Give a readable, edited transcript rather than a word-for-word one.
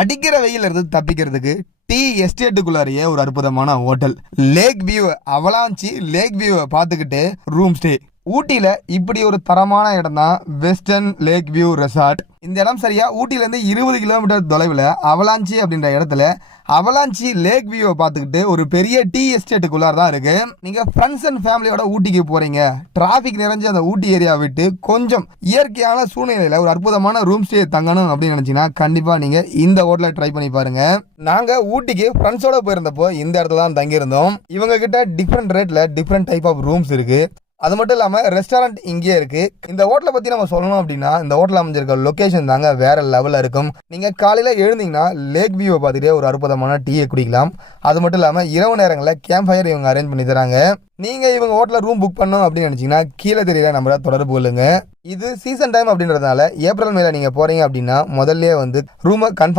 அடிக்கிற வெயில இருந்து தப்பிக்கிறதுக்கு டீ எஸ்டேட்டுக்குள்ளாரியே ஒரு அற்புதமான hotel. Lake view, Avalanche lake வியூவை பார்த்துக்கிட்டு ரூம் ஸ்டே. ஊட்டியில இப்படி ஒரு தரமான இடம் தான் வெஸ்டர்ன் லேக் வியூ ரெசார்ட். இந்த இடம் சரியா ஊட்டியிலேருந்து 20 கிலோமீட்டர் தொலைவில் அவலாஞ்சி அப்படின்ற இடத்துல அவலாஞ்சி லேக் வியூவை பார்த்துக்கிட்டு ஒரு பெரிய டீ எஸ்டேட்டுக்குள்ளார தான் இருக்கு. நீங்க ஃப்ரெண்ட்ஸ் அண்ட் ஃபேமிலியோட ஊட்டிக்கு போறீங்க, டிராபிக் நிறைஞ்ச அந்த ஊட்டி ஏரியா விட்டு கொஞ்சம் இயற்கையான சூழ்நிலையில ஒரு அற்புதமான ரூம் ஸ்டே தங்கணும் அப்படின்னு நினைச்சீங்கன்னா கண்டிப்பா நீங்க இந்த ஹோட்டலை ட்ரை பண்ணி பாருங்க. நாங்க ஊட்டிக்கு ஃப்ரெண்ட்ஸோட போயிருந்தப்போ இந்த இடத்துல தான் தங்கியிருந்தோம். இவங்க கிட்ட டிஃப்ரெண்ட் ரேட்ல டிஃப்ரெண்ட் டைப் ஆஃப் ரூம்ஸ் இருக்கு. அது மட்டும் இல்லாமல் ரெஸ்டாரண்ட் இங்கேயே இருக்கு. இந்த ஹோட்டலை பற்றி நம்ம சொல்லணும் அப்படின்னா இந்த ஹோட்டல் அமைஞ்சிருக்க லொக்கேஷன் தாங்க வேற லெவலில் இருக்கும். நீங்கள் காலையில் எழுந்தீங்கன்னா லேக் வியூவை பார்த்துட்டே ஒரு அற்புதமான டீயை குடிக்கலாம். அது மட்டும் இல்லாமல் இரவு நேரங்களில் கேம்ப் ஃபயர் இவங்க அரேஞ்ச் பண்ணி தராங்க. நீங்கள் இவங்க ஹோட்டலில் ரூம் புக் பண்ணணும் அப்படின்னு நினச்சிங்கன்னா கீழே தெரியல நம்பரை தொடர்பு கொள்ளுங்க. இது சீசன் டைம் அப்படின்றதுனால ஏப்ரல் மேல நீங்கள் போகிறீங்க அப்படின்னா முதல்ல ரூமை கன்ஃபார்ம்